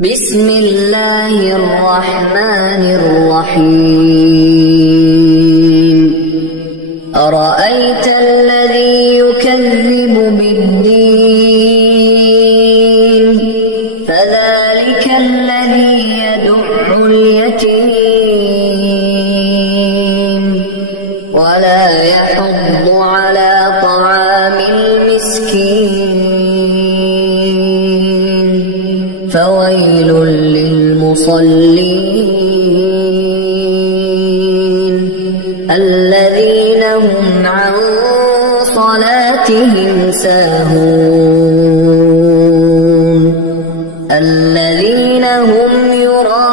بسم الله الرحمن الرحيم أرأيت الذي يكذب بالدين فذلك الذي يدع اليتيم ولا يحض على طعام المسكين فويل للمصلين الذين هم عن صلاتهم ساهون الذين هم يراءون